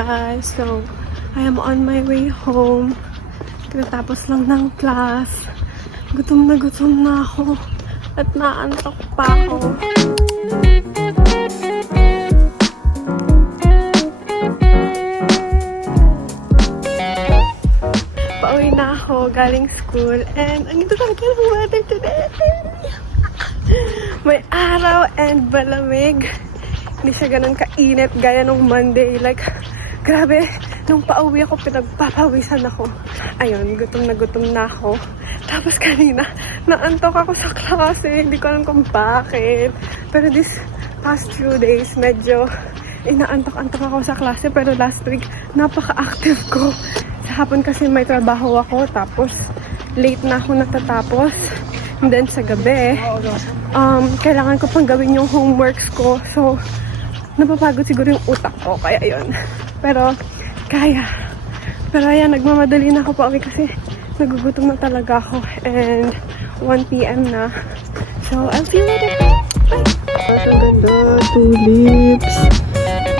guys! So, I am on my way home. Katapos lang ng class. Gutom na ako. At naantok pa ako. Pauwi na ako galing school. And ang ito talaga ng weather today. May araw and malamig. Hindi siya ganun kainit gaya nung Monday. Like, grabe, nung pauwi ako, pinagpapawisan ako. Ayun, gutom na ako. Tapos kanina, naantok ako sa klase. Hindi ko alam kung bakit. Pero this past few days, medyo inaantok-antok ako sa klase. Pero last week, napaka-active ko. Sa hapon kasi may trabaho ako. Tapos, late na ako natatapos. And then sa gabi, kailangan ko pang gawin yung homeworks ko. So, napapagod siguro yung utak ko. Kaya yun. Pero, kaya. Pero ayan, nagmamadali na ako pauwi kasi nagugutom na talaga ako. And 1 PM na. So, I'll see you later. Bye! Ang ganda. Tulips.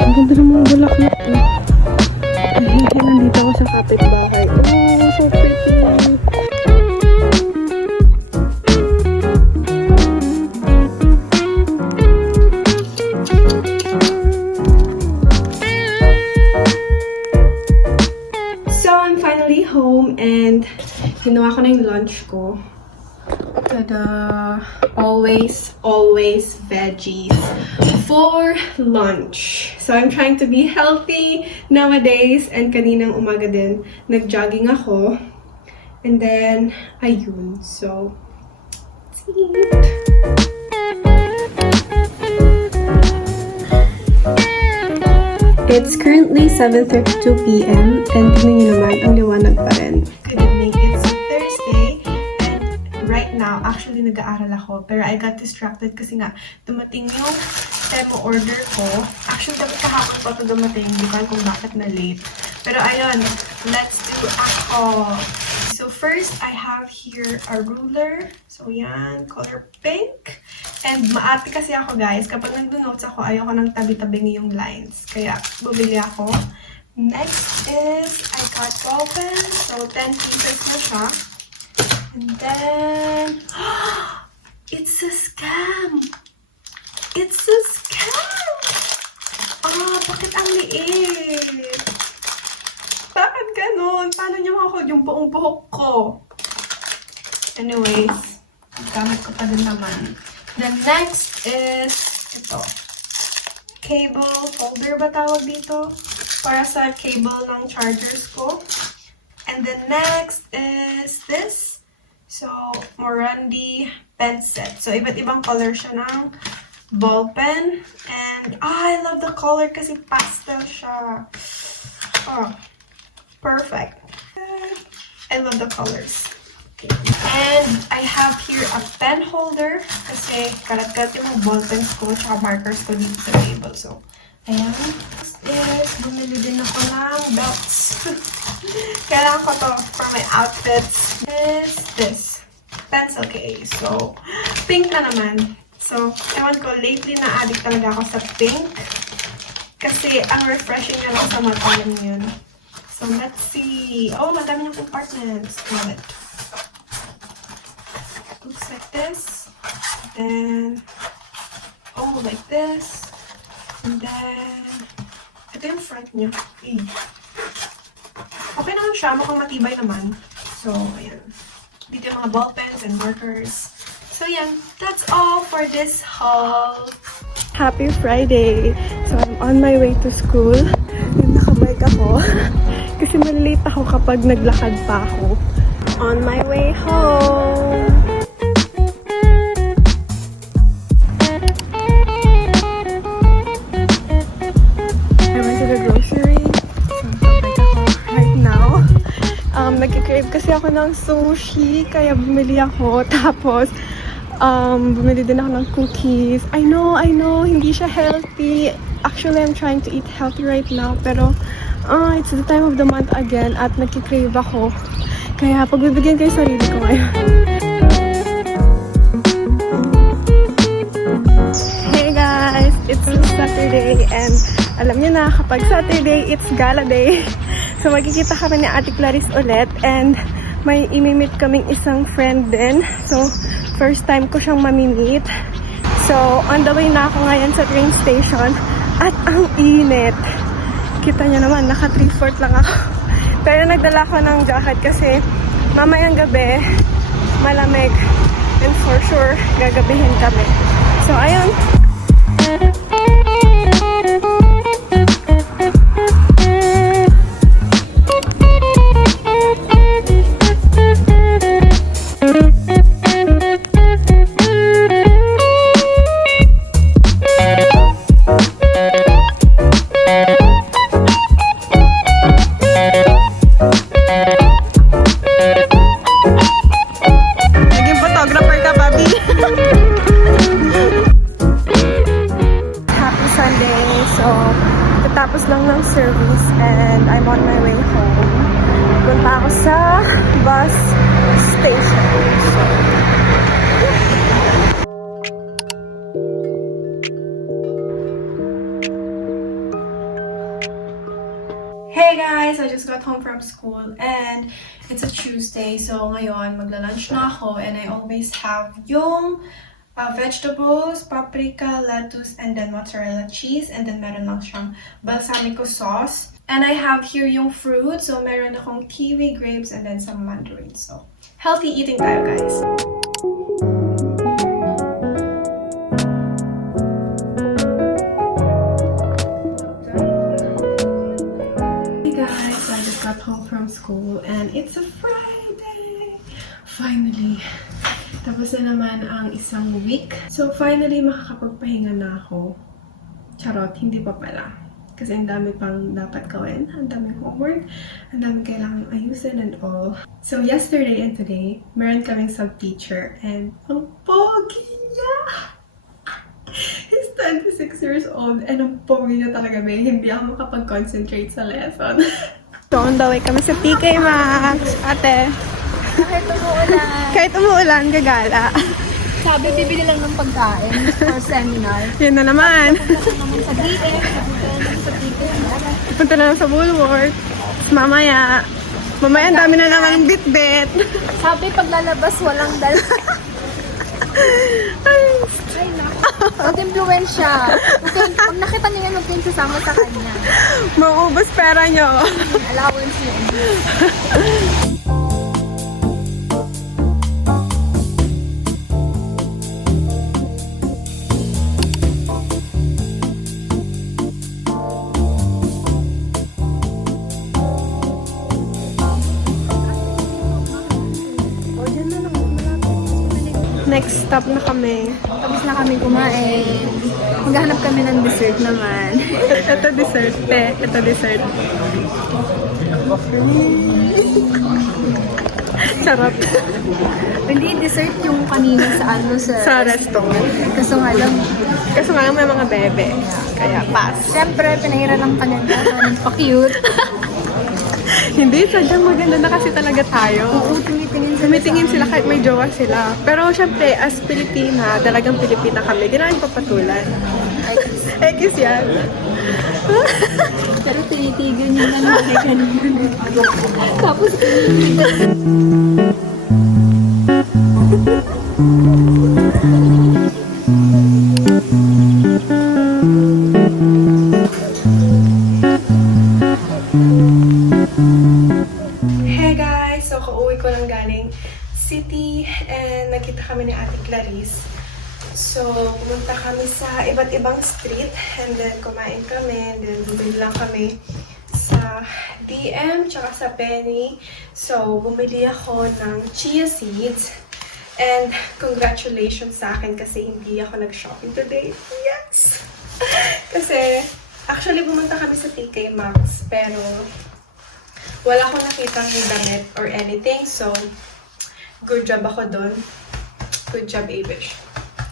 Ang ganda ng mga bulaklak. Nandito ako sa kapitbahay. Oh, so pretty. Home and ginawa ko na yung lunch ko. Tada! Always veggies for lunch. So I'm trying to be healthy nowadays and kaninang umaga din nag-jogging ako. And then, ayun. So, let's eat! It's currently 7:32 PM and tingnan niyo naman, ang liwanag pa rin. Good evening, it's Thursday and right now, actually nag-aaral ako pero I got distracted kasi nga dumating yung demo order ko. Actually, dapat kahapon pa ito dumating, di ba kung bakit na late. Pero ayun, let's do ako. So first, I have here a ruler. So yan, color pink. And maarte kasi ako guys, kapag nag-notes ako, ayoko nang tabi-tabi yung lines. Kaya bumili ako. Next is, I got ball pen. So 10 pieces na siya. And then, it's a scam! It's a scam! Bakit ang liit? Bakit ganun? Paano niyo makuha yung buong buhok ko? Anyways, gamit ko pa din naman. The next is ito. Cable holder ba tawag dito? Para sa cable ng chargers ko. And the next is this. So, Morandi pen set. So, iba't ibang color siya ng ball pen. And, I love the color kasi pastel siya. Perfect. I love the colors. And I have here a pen holder kasi kalat-kalat yung mga ball pens ko at markers ko dito sa table. So, ayan. Next is, bumili din ako ng belts. Kailangan ko to for my outfits. Is this. Pencil case. So, pink na naman. So, ewan ko, lately na-addict talaga ako sa pink. Kasi ang refreshing na lang sa mata lang yun. So, let's see. Oh, madami niyong compartments. Love it. Looks like this. Then, like this. And then, ito yung front niya. Okay naman siya. Mukhang matibay naman. So, ayan. Dito yung mga ball pens and markers. So, yan. That's all for this haul. Happy Friday! So, I'm on my way to school. Nakabike ako. Kasi malilate ako kapag naglakad pa ako. On my way home! I went to the grocery. So, nakabike ako right now. Nag-crave kasi ako ng sushi, kaya bumili ako. Tapos, bumili din ako ng cookies. I know, hindi siya healthy. Actually, I'm trying to eat healthy right now. Pero, it's the time of the month again at nagki-crave ako. Kaya, pagbibigyan ko yung sarili ko ngayon. Hey guys! It's Saturday and Alam niyo na, kapag Saturday, it's gala day. So magkikita kami ni Ate Clarice ulit and may imimit kaming isang friend din. So first time ko siyang mamimit. So on the way na ako ngayon sa train station at ang init. Kita niyo naman, naka 3/4 lang ako. Pero nagdala ko ng jacket kasi mamayang gabi malamig and for sure gagabihin kami. So ayun. Tapos lang ng service and I'm on my way home. Punta ako sa bus station. Hey guys! I just got home from school and it's a Tuesday. So ngayon, magla-lunch na ako and I always have yung vegetables, paprika, lettuce, and then mozzarella cheese. And then meron lang siyang balsamico sauce. And I have here yung fruit. So meron akong kiwi, grapes, and then some mandarins. So healthy eating tayo, guys. Hey guys, I just got home from school and it's a Friday! Finally! Tapos na naman ang isang week. So, finally, makakapagpahinga na ako. Charot, hindi pa pala. Kasi ang dami pang dapat gawin. Ang daming homework. Ang daming kailangan ayusin and all. So, yesterday and today, meron kaming sub-teacher. And ang pogi niya! He's 26 years old. And ang pogi niya talaga, may hindi ako makapag-concentrate sa lesson. So, on the way kami sa PK Maxx. Ate. Kahit umuulan. Kahit umuulan, gagala. Sabi, bibili lang ng pagkain for seminar. Yun na naman. Punta naman sa DM, punta naman sa TikTok. Punta na lang sa Woolworth. Tapos mamaya ang dami na naman bit-bit. Sabi, paglalabas, walang dala. Ay, naku. Mag-influensya. Pag nakita niya yan, mag-thank you sama sa kanya. Maubos pera nyo. Allowance niya. Next stop na kami. Tapos na kami kumain. Maghahanap kami ng dessert naman. Ito dessert, te. Ito dessert. Sarap. Hindi, dessert yung kanina sa Sa restaurant. Kaso nga lang, Kaso nga may mga bebe. Kaya pass. siyempre, pinahira lang ka niya. Pa-cute. Hindi, sadyang maganda na kasi talaga tayo. Oo, tingin-tingin sila. Tumitingin sila kahit may jowa sila. Pero syempre, as Pilipina, dalagang Pilipina kami, di namin papatulan. Ekis yan. Pero tinitigan niya na ganun. Tapos, Hey guys! So, kauwi ko lang galing city and nakita kami ni Ate Clarice. So, pumunta kami sa iba't ibang street and then kumain kami and then bumili lang kami sa DM tsaka sa Penny. So, bumili ako ng chia seeds and congratulations sa akin kasi hindi ako nag-shopping today. Yes! Kasi, actually, pumunta kami sa TK Maxx pero wala akong nakitang damit or anything. So, good job ako doon. Good job, Abish.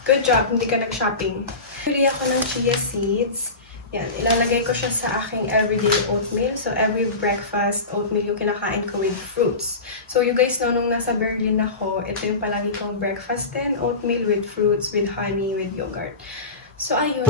Good job, hindi ka nag-shopping. Pili ako ng chia seeds. Yan, ilalagay ko siya sa aking everyday oatmeal. So, every breakfast, oatmeal yung kinakain ko with fruits. So, you guys know, nung nasa Berlin ako, ito yung palagi kong breakfast din. Oatmeal with fruits, with honey, with yogurt. So, ayun.